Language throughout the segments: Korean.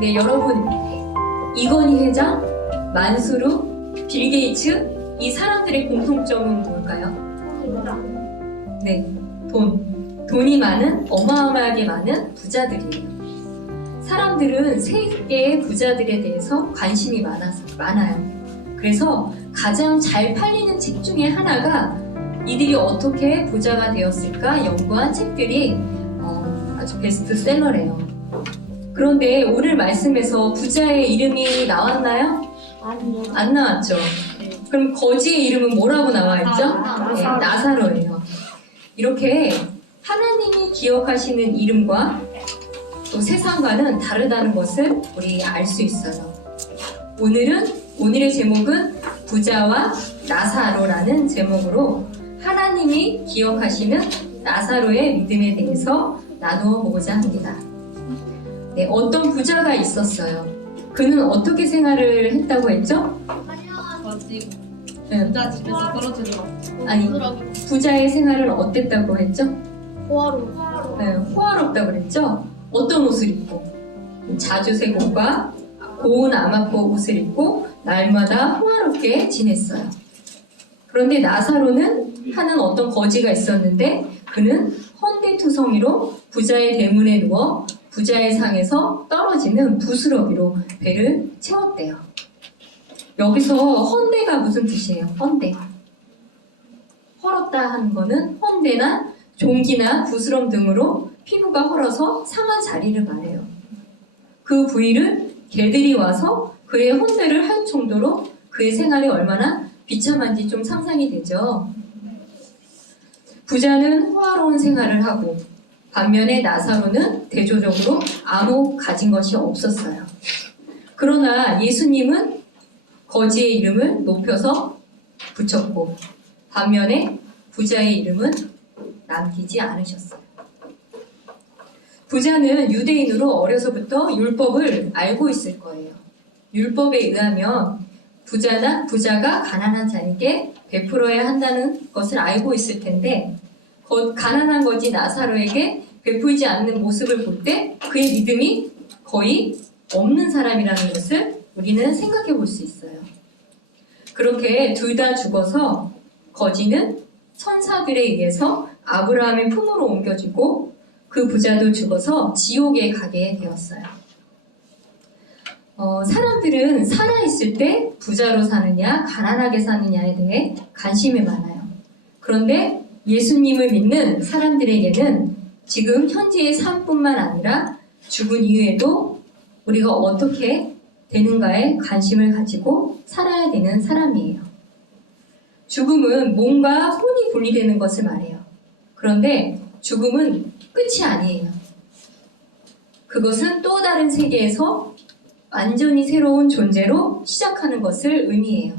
네, 여러분, 이건희 회장, 만수르, 빌 게이츠, 이 사람들의 공통점은 뭘까요? 네, 돈이 많은, 어마어마하게 많은 부자들이에요. 사람들은 세계의 부자들에 대해서 관심이 많아요. 그래서 가장 잘 팔리는 책 중에 하나가 이들이 어떻게 부자가 되었을까 연구한 책들이 아주 베스트셀러래요. 그런데 오늘 말씀에서 부자의 이름이 나왔나요? 아니요. 안 나왔죠? 그럼 거지의 이름은 뭐라고 나와 있죠? 네, 나사로예요. 이렇게 하나님이 기억하시는 이름과 또 세상과는 다르다는 것을 우리 알 수 있어요. 오늘의 제목은 부자와 나사로라는 제목으로 하나님이 기억하시는 나사로의 믿음에 대해서 나누어 보고자 합니다. 네, 어떤 부자가 있었어요. 그는 어떻게 생활을 했다고 했죠? 거지. 네. 부자 집에서 떨어지는 거. 아니, 부자의 생활은 어땠다고 했죠? 호화로. 네, 호화롭다고 그랬죠? 어떤 옷을 입고? 자주색 옷과 고운 아마포 옷을 입고 날마다 호화롭게 지냈어요. 그런데 나사로는 하는 어떤 거지가 있었는데 그는 헌데투성이로 부자의 대문에 누워 부자의 상에서 떨어지는 부스러기로 배를 채웠대요. 여기서 헌데가 무슨 뜻이에요? 헌데. 헐었다 하는 거는 헌데나 종기나 부스럼 등으로 피부가 헐어서 상한 자리를 말해요. 그 부위를 개들이 와서 그의 헌데를 할 정도로 그의 생활이 얼마나 비참한지 좀 상상이 되죠. 부자는 호화로운 생활을 하고 반면에 나사로는 대조적으로 아무 가진 것이 없었어요. 그러나 예수님은 거지의 이름을 높여서 붙였고 반면에 부자의 이름은 남기지 않으셨어요. 부자는 유대인으로 어려서부터 율법을 알고 있을 거예요. 율법에 의하면 부자가 가난한 자에게 베풀어야 한다는 것을 알고 있을 텐데 가난한 거지 나사로에게 베풀지 않는 모습을 볼 때 그의 믿음이 거의 없는 사람이라는 것을 우리는 생각해 볼 수 있어요. 그렇게 둘 다 죽어서 거지는 천사들에 의해서 아브라함의 품으로 옮겨지고 그 부자도 죽어서 지옥에 가게 되었어요. 사람들은 살아있을 때 부자로 사느냐 가난하게 사느냐에 대해 관심이 많아요. 그런데 예수님을 믿는 사람들에게는 지금 현재의 삶뿐만 아니라 죽은 이후에도 우리가 어떻게 되는가에 관심을 가지고 살아야 되는 사람이에요. 죽음은 몸과 혼이 분리되는 것을 말해요. 그런데 죽음은 끝이 아니에요. 그것은 또 다른 세계에서 완전히 새로운 존재로 시작하는 것을 의미해요.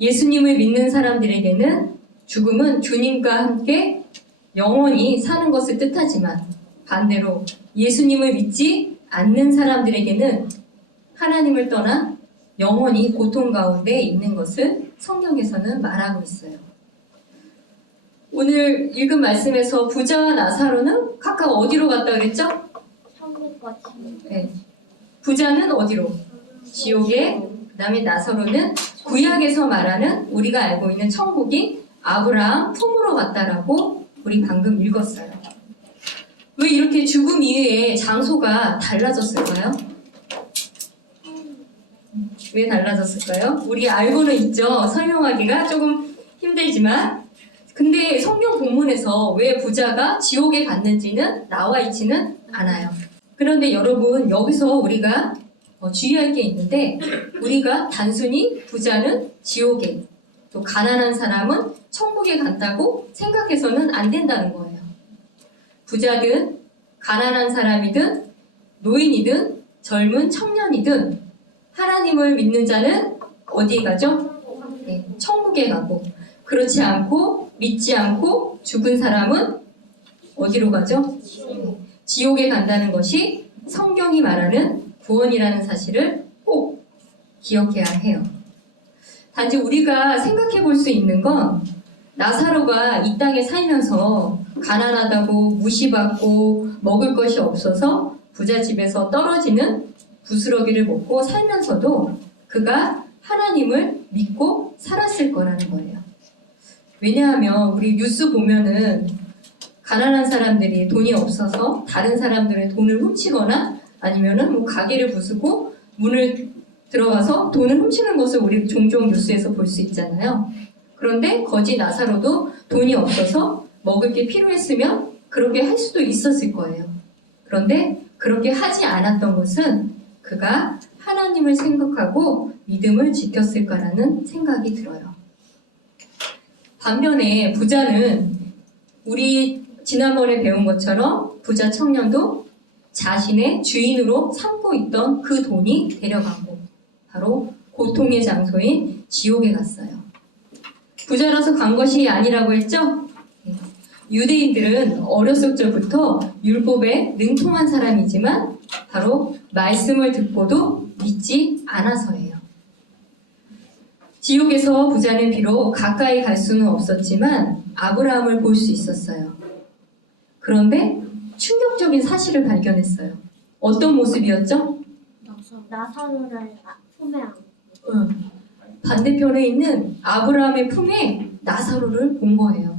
예수님을 믿는 사람들에게는 죽음은 주님과 함께 영원히 사는 것을 뜻하지만 반대로 예수님을 믿지 않는 사람들에게는 하나님을 떠나 영원히 고통 가운데 있는 것을 성경에서는 말하고 있어요. 오늘 읽은 말씀에서 부자와 나사로는 각각 어디로 갔다 그랬죠? 천국까지. 네. 부자는 어디로? 지옥에, 그 다음에 나사로는 구약에서 말하는 우리가 알고 있는 천국인 아브라함 품으로 갔다라고 우리 방금 읽었어요. 왜 이렇게 죽음 이후에 장소가 달라졌을까요? 왜 달라졌을까요? 우리 알고는 있죠. 설명하기가 조금 힘들지만 근데 성경 본문에서 왜 부자가 지옥에 갔는지는 나와 있지는 않아요. 그런데 여러분 여기서 우리가 주의할 게 있는데 우리가 단순히 부자는 지옥에 또 가난한 사람은 천국에 간다고 생각해서는 안 된다는 거예요. 부자든 가난한 사람이든 노인이든 젊은 청년이든 하나님을 믿는 자는 어디에 가죠? 네, 천국에 가고 그렇지 않고 믿지 않고 죽은 사람은 어디로 가죠? 지옥에 간다는 것이 성경이 말하는 구원이라는 사실을 꼭 기억해야 해요. 단지 우리가 생각해 볼 수 있는 건 나사로가 이 땅에 살면서 가난하다고 무시받고 먹을 것이 없어서 부자 집에서 떨어지는 부스러기를 먹고 살면서도 그가 하나님을 믿고 살았을 거라는 거예요. 왜냐하면 우리 뉴스 보면은 가난한 사람들이 돈이 없어서 다른 사람들의 돈을 훔치거나 아니면은 뭐 가게를 부수고 문을 들어가서 돈을 훔치는 것을 우리 종종 뉴스에서 볼 수 있잖아요. 그런데 거지 나사로도 돈이 없어서 먹을 게 필요했으면 그렇게 할 수도 있었을 거예요. 그런데 그렇게 하지 않았던 것은 그가 하나님을 생각하고 믿음을 지켰을 거라는 생각이 들어요. 반면에 부자는 우리 지난번에 배운 것처럼 부자 청년도 자신의 주인으로 삼고 있던 그 돈이 데려가고 바로 고통의 장소인 지옥에 갔어요. 부자라서 간 것이 아니라고 했죠? 유대인들은 어렸을 적부터 율법에 능통한 사람이지만 바로 말씀을 듣고도 믿지 않아서예요. 지옥에서 부자는 비록 가까이 갈 수는 없었지만 아브라함을 볼 수 있었어요. 그런데 충격적인 사실을 발견했어요. 어떤 모습이었죠? 나사로를 품에 안고. 반대편에 있는 아브라함의 품에 나사로를 본 거예요.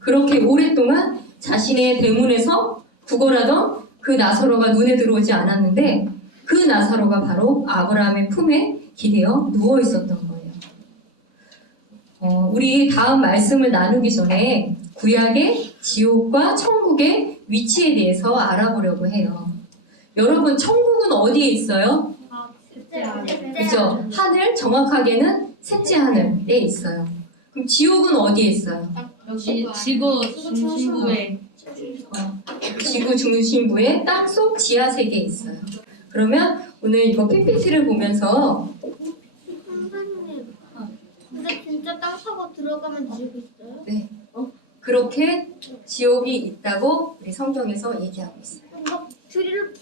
그렇게 오랫동안 자신의 대문에서 구걸하던 그 나사로가 눈에 들어오지 않았는데 그 나사로가 바로 아브라함의 품에 기대어 누워 있었던 거예요. 우리 다음 말씀을 나누기 전에 구약의 지옥과 천국의 위치에 대해서 알아보려고 해요. 여러분, 천국은 어디에 있어요? 그죠? 하늘, 정확하게는 셋째 하늘에 있어요. 그럼 지옥은 어디에 있어요? 여기 지구 중심부에. 지구 중심부의 땅속 지하 세계에 있어요. 그러면 오늘 이거 PPT를 보면서 선생님, 근데 진짜 땅 파고 들어가면 지옥 있어요? 네, 그렇게 지옥이 있다고 우리 성경에서 얘기하고 있어요. 뭔가 드릴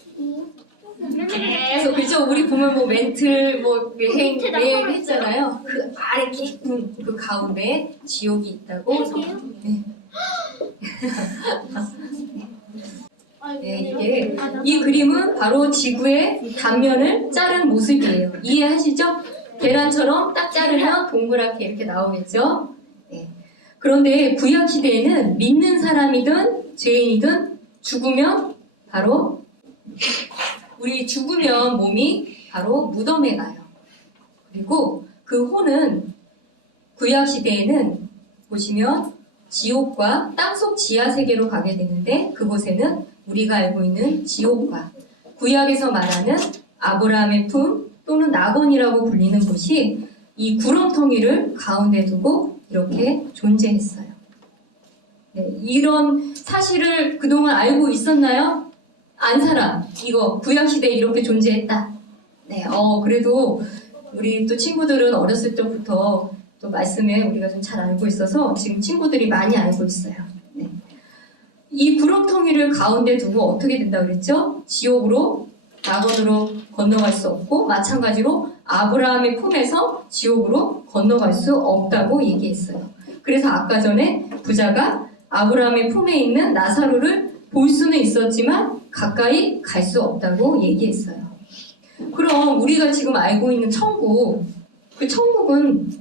그래서 그죠? 우리 보면 뭐 멘틀 뭐 여행 밑에 나가고 했잖아요. 그 아래 깊은 그 가운데 지옥이 있다고. 네. 네, 이게 이 그림은 바로 지구의 단면을 자른 모습이에요. 이해하시죠? 계란처럼 딱 자르면 동그랗게 이렇게 나오겠죠? 네. 그런데 구약 시대에는 믿는 사람이든 죄인이든 죽으면 바로 우리 죽으면 몸이 바로 무덤에 가요. 그리고 그 혼은 구약 시대에는 보시면 지옥과 땅속 지하 세계로 가게 되는데 그곳에는 우리가 알고 있는 지옥과 구약에서 말하는 아브라함의 품 또는 낙원이라고 불리는 곳이 이 구렁텅이를 가운데 두고 이렇게 존재했어요. 네, 이런 사실을 그동안 알고 있었나요? 안 사람, 이거 구약시대에 이렇게 존재했다. 네, 그래도 우리 또 친구들은 어렸을 때부터 또 말씀에 우리가 좀 잘 알고 있어서 지금 친구들이 많이 알고 있어요. 네. 이 구렁텅이를 가운데 두고 어떻게 된다고 그랬죠? 지옥으로, 낙원으로 건너갈 수 없고 마찬가지로 아브라함의 품에서 지옥으로 건너갈 수 없다고 얘기했어요. 그래서 아까 전에 부자가 아브라함의 품에 있는 나사로를 볼 수는 있었지만 가까이 갈 수 없다고 얘기했어요. 그럼 우리가 지금 알고 있는 천국, 그 천국은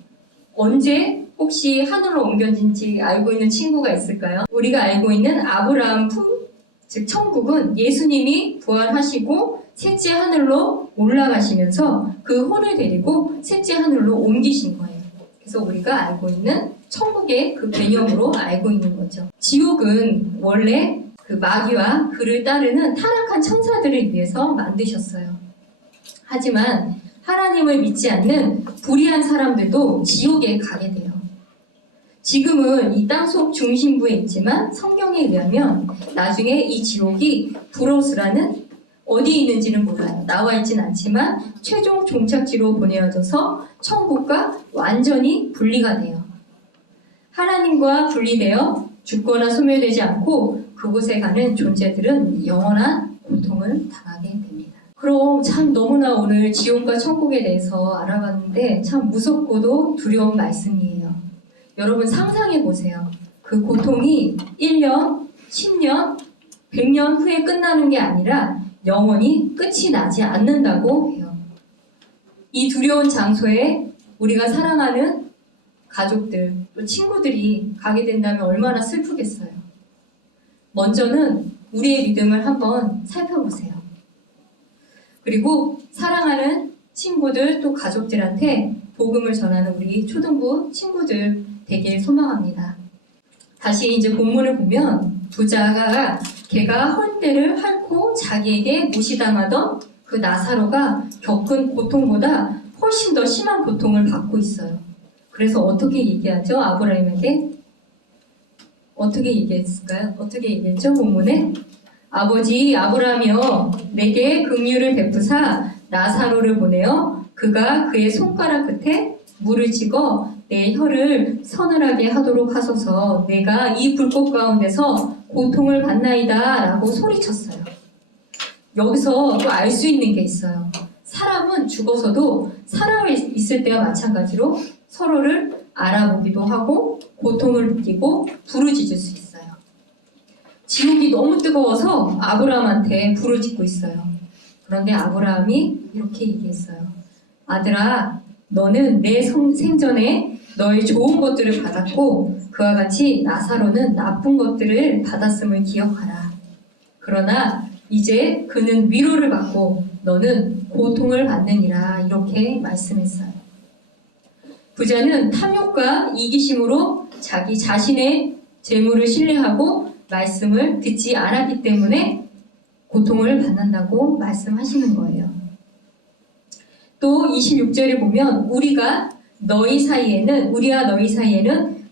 언제 혹시 하늘로 옮겨진지 알고 있는 친구가 있을까요? 우리가 알고 있는 아브라함 품, 즉 천국은 예수님이 부활하시고 셋째 하늘로 올라가시면서 그 혼을 데리고 셋째 하늘로 옮기신 거예요. 그래서 우리가 알고 있는 천국의 그 개념으로 알고 있는 거죠. 지옥은 원래 그 마귀와 그를 따르는 타락한 천사들을 위해서 만드셨어요. 하지만 하나님을 믿지 않는 불의한 사람들도 지옥에 가게 돼요. 지금은 이 땅속 중심부에 있지만 성경에 의하면 나중에 이 지옥이 브로스라는 어디에 있는지는 몰라요. 나와 있진 않지만 최종 종착지로 보내어져서 천국과 완전히 분리가 돼요. 하나님과 분리되어 죽거나 소멸되지 않고 그곳에 가는 존재들은 영원한 고통을 당하게 됩니다. 그럼 참 너무나 오늘 지옥과 천국에 대해서 알아봤는데 참 무섭고도 두려운 말씀이에요. 여러분 상상해 보세요. 그 고통이 1년, 10년, 100년 후에 끝나는 게 아니라 영원히 끝이 나지 않는다고 해요. 이 두려운 장소에 우리가 사랑하는 가족들, 또 친구들이 가게 된다면 얼마나 슬프겠어요. 먼저는 우리의 믿음을 한번 살펴보세요. 그리고 사랑하는 친구들 또 가족들한테 복음을 전하는 우리 초등부 친구들 되길 소망합니다. 다시 이제 본문을 보면 부자가 걔가 헐대를 핥고 자기에게 무시당하던 그 나사로가 겪은 고통보다 훨씬 더 심한 고통을 받고 있어요. 그래서 어떻게 얘기하죠? 아브라함에게? 어떻게 얘기했을까요? 어떻게 얘기했죠? 본문에? 아버지 아브라함이여 내게 긍휼을 베푸사 나사로를 보내어 그가 그의 손가락 끝에 물을 찍어 내 혀를 서늘하게 하도록 하소서. 내가 이 불꽃 가운데서 고통을 받나이다 라고 소리쳤어요. 여기서 또 알 수 있는 게 있어요. 사람은 죽어서도 살아있을 때와 마찬가지로 서로를 알아보기도 하고 고통을 느끼고 부르짖을 수 있어요. 지옥이 너무 뜨거워서 아브라함한테 부르짖고 있어요. 그런데 아브라함이 이렇게 얘기했어요. 아들아, 너는 내 생전에 너의 좋은 것들을 받았고 그와 같이 나사로는 나쁜 것들을 받았음을 기억하라. 그러나 이제 그는 위로를 받고 너는 고통을 받느니라 이렇게 말씀했어요. 부자는 탐욕과 이기심으로 자기 자신의 재물을 신뢰하고 말씀을 듣지 않았기 때문에 고통을 받는다고 말씀하시는 거예요. 또 26절에 보면 우리와 너희 사이에는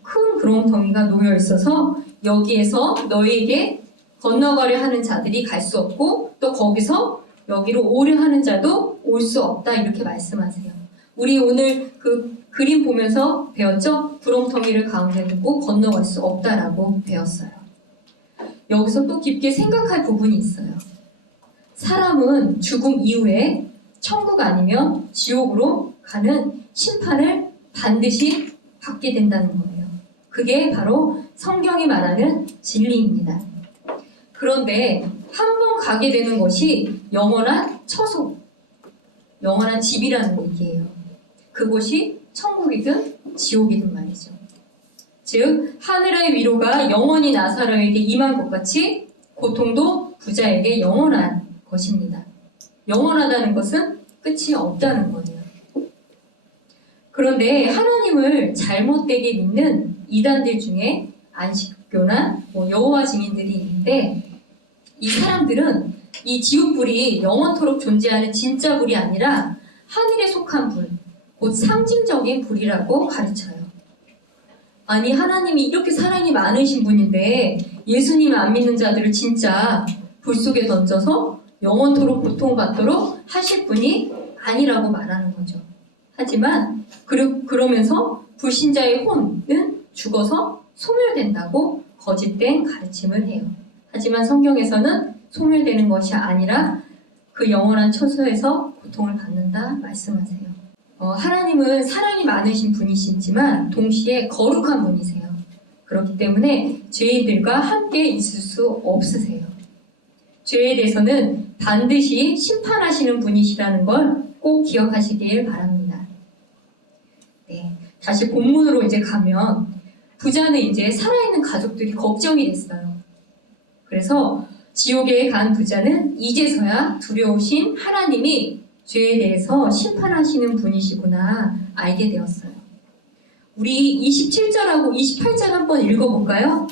큰 구렁텅이가 놓여 있어서 여기에서 너희에게 건너가려 하는 자들이 갈 수 없고 또 거기서 여기로 오려 하는 자도 올 수 없다 이렇게 말씀하세요. 우리 오늘 그 그림 보면서 배웠죠? 구렁텅이를 가운데 두고 건너갈 수 없다라고 배웠어요. 여기서 또 깊게 생각할 부분이 있어요. 사람은 죽음 이후에 천국 아니면 지옥으로 가는 심판을 반드시 받게 된다는 거예요. 그게 바로 성경이 말하는 진리입니다. 그런데 한 번 가게 되는 것이 영원한 처소, 영원한 집이라는 얘기예요. 그곳이 천국이든 지옥이든 말이죠. 즉 하늘의 위로가 영원히 나사로에게 임한 것 같이 고통도 부자에게 영원한 것입니다. 영원하다는 것은 끝이 없다는 거예요. 그런데 하나님을 잘못되게 믿는 이단들 중에 안식교나 여호와 증인들이 있는데 이 사람들은 이 지옥불이 영원토록 존재하는 진짜 불이 아니라 하늘에 속한 불, 곧 상징적인 불이라고 가르쳐요. 아니 하나님이 이렇게 사랑이 많으신 분인데 예수님을 안 믿는 자들을 진짜 불 속에 던져서 영원토록 고통받도록 하실 분이 아니라고 말하는 거죠. 하지만 그러면서 불신자의 혼은 죽어서 소멸된다고 거짓된 가르침을 해요. 하지만 성경에서는 소멸되는 것이 아니라 그 영원한 처소에서 고통을 받는다 말씀하세요. 하나님은 사랑이 많으신 분이시지만 동시에 거룩한 분이세요. 그렇기 때문에 죄인들과 함께 있을 수 없으세요. 죄에 대해서는 반드시 심판하시는 분이시라는 걸 꼭 기억하시길 바랍니다. 네, 다시 본문으로 이제 가면 부자는 이제 살아있는 가족들이 걱정이 됐어요. 그래서 지옥에 간 부자는 이제서야 두려우신 하나님이 죄에 대해서 심판하시는 분이시구나 알게 되었어요. 우리 27절하고 28절 한번 읽어볼까요?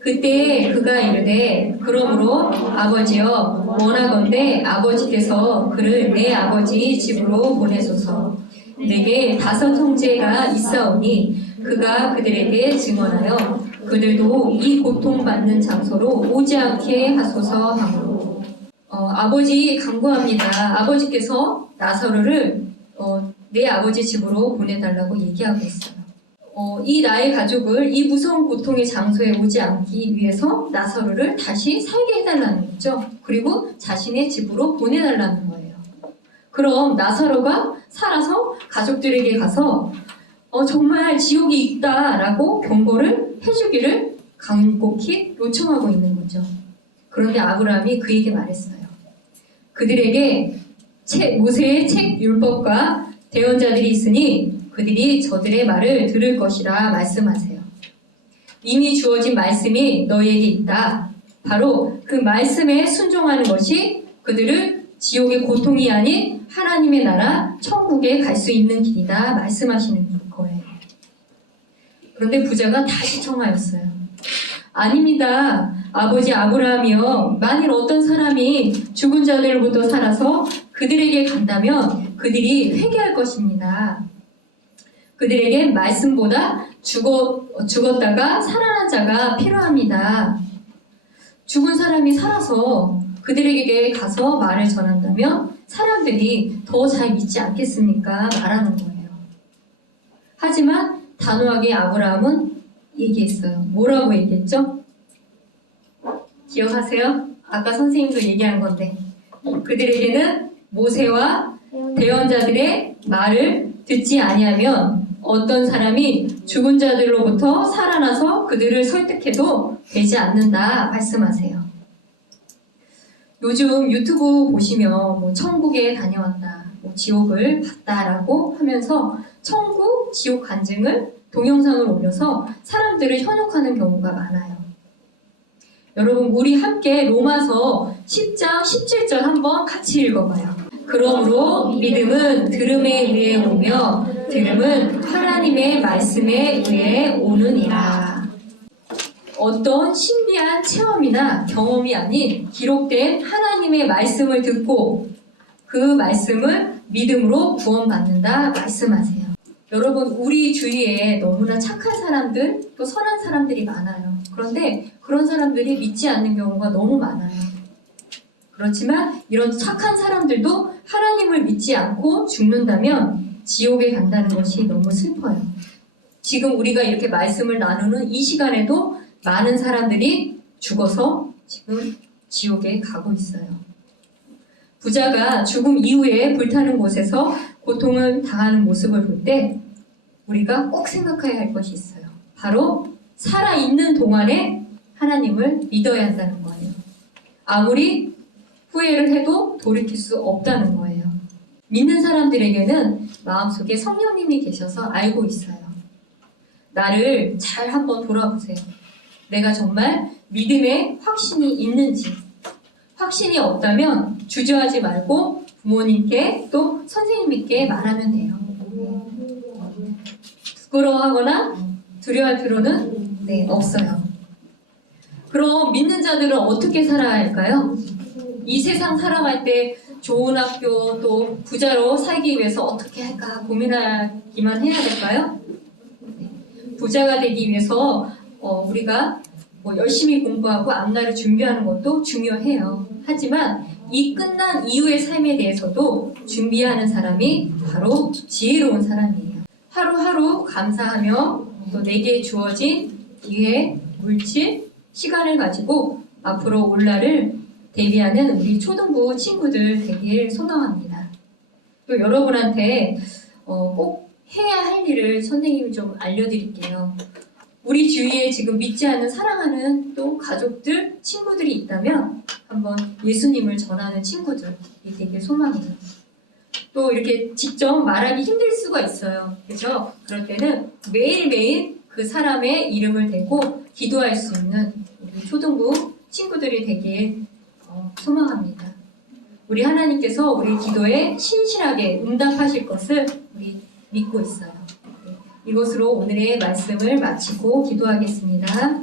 그때 그가 이르되 그러므로 아버지여 원하건대 아버지께서 그를 내 아버지 집으로 보내소서. 내게 5 형제가 있사오니 그가 그들에게 증언하여 그들도 이 고통받는 장소로 오지 않게 하소서 하므로 아버지 간구합니다. 아버지께서 나사로를 내 아버지 집으로 보내달라고 얘기하고 있어요. 이 나의 가족을 이 무서운 고통의 장소에 오지 않기 위해서 나사로를 다시 살게 해달라는 거죠. 그리고 자신의 집으로 보내달라는 거예요. 그럼 나사로가 살아서 가족들에게 가서 정말 지옥이 있다라고 경고를 해주기를 간곡히 요청하고 있는 거죠. 그런데 아브라함이 그에게 말했어요. 그들에게 모세의 책 율법과 대언자들이 있으니 그들이 저들의 말을 들을 것이라 말씀하세요. 이미 주어진 말씀이 너희에게 있다. 바로 그 말씀에 순종하는 것이 그들을 지옥의 고통이 아닌 하나님의 나라 천국에 갈 수 있는 길이다 말씀하시는 거예요. 그런데 부자가 다시 청하였어요. 아닙니다. 아버지 아브라함이여, 만일 어떤 사람이 죽은 자들로부터 살아서 그들에게 간다면 그들이 회개할 것입니다. 그들에게 말씀보다 죽었다가 살아난 자가 필요합니다. 죽은 사람이 살아서 그들에게 가서 말을 전한다면 사람들이 더 잘 믿지 않겠습니까? 말하는 거예요. 하지만 단호하게 아브라함은 얘기했어요. 뭐라고 얘기했죠? 기억하세요? 아까 선생님도 얘기한 건데 그들에게는 모세와 대언자들의 말을 듣지 아니하면 어떤 사람이 죽은 자들로부터 살아나서 그들을 설득해도 되지 않는다 말씀하세요. 요즘 유튜브 보시면 뭐 천국에 다녀왔다, 뭐 지옥을 봤다라고 하면서 천국, 지옥 간증을 동영상을 올려서 사람들을 현혹하는 경우가 많아요. 여러분, 우리 함께 로마서 10장 17절 한번 같이 읽어봐요. 그러므로 믿음은 들음에 의해 오며 들음은 하나님의 말씀에 의해 오느니라. 어떤 신비한 체험이나 경험이 아닌 기록된 하나님의 말씀을 듣고 그 말씀을 믿음으로 구원받는다 말씀하세요. 여러분, 우리 주위에 너무나 착한 사람들, 또 선한 사람들이 많아요. 그런데 그런 사람들이 믿지 않는 경우가 너무 많아요. 그렇지만 이런 착한 사람들도 하나님을 믿지 않고 죽는다면 지옥에 간다는 것이 너무 슬퍼요. 지금 우리가 이렇게 말씀을 나누는 이 시간에도 많은 사람들이 죽어서 지금 지옥에 가고 있어요. 부자가 죽음 이후에 불타는 곳에서 고통을 당하는 모습을 볼 때 우리가 꼭 생각해야 할 것이 있어요. 바로 살아있는 동안에 하나님을 믿어야 한다는 거예요. 아무리 후회를 해도 돌이킬 수 없다는 거예요. 믿는 사람들에게는 마음속에 성령님이 계셔서 알고 있어요. 나를 잘 한번 돌아보세요. 내가 정말 믿음에 확신이 있는지. 확신이 없다면 주저하지 말고 부모님께 또 선생님께 말하면 돼요. 부끄러워하거나 두려워할 필요는 없어요. 그럼 믿는 자들은 어떻게 살아야 할까요? 이 세상 살아갈 때 좋은 학교 또 부자로 살기 위해서 어떻게 할까 고민하기만 해야 될까요? 부자가 되기 위해서 우리가 열심히 공부하고 앞날을 준비하는 것도 중요해요. 하지만 이 끝난 이후의 삶에 대해서도 준비하는 사람이 바로 지혜로운 사람이에요. 하루하루 감사하며 또 내게 주어진 기회, 물질, 시간을 가지고 앞으로 올 날을 대비하는 우리 초등부 친구들 되길 소망합니다. 또 여러분한테 꼭 해야 할 일을 선생님이 좀 알려드릴게요. 우리 주위에 지금 믿지 않는 사랑하는 또 가족들, 친구들이 있다면 한번 예수님을 전하는 친구들이 되길 소망해요. 또 이렇게 직접 말하기 힘들 수가 있어요. 그죠? 그럴 때는 매일매일 그 사람의 이름을 대고 기도할 수 있는 우리 초등부 친구들이 되길 소망합니다. 우리 하나님께서 우리 기도에 신실하게 응답하실 것을 우리 믿고 있어요. 이것으로 오늘의 말씀을 마치고 기도하겠습니다.